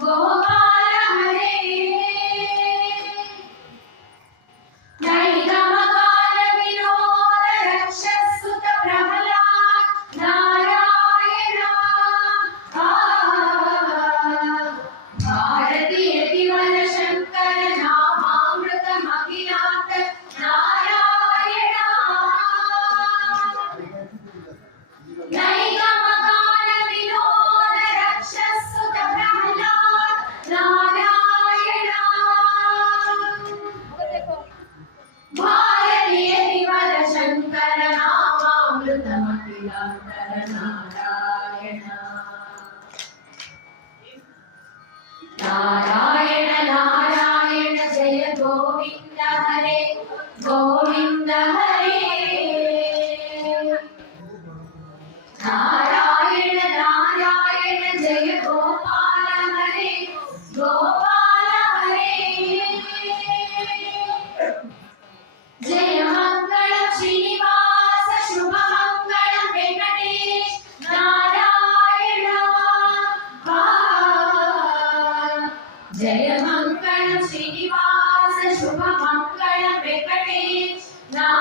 गोपाल हरे नैगमकाल विनोद रक्षसुत प्रहलाद नारायण भारतीय दिवन शंकर नामामृतमखिलात नारायण नैगमकाल विनोद रक्षसुत प्रहलाद नारायण भारतीय दिवन शंकर नामामृतमखिलात नारायण नारायण नारायण जय गोविंद हरे गोविंद हरे नारायण नारायण जय गोपाल हरे गोपाल हरे जय मंगल श्रीनिवास शुभ मंगल वेंकटेश नारायण जय मंगल श्रीनिवास शुभ मंगल वेंकटेश नारायण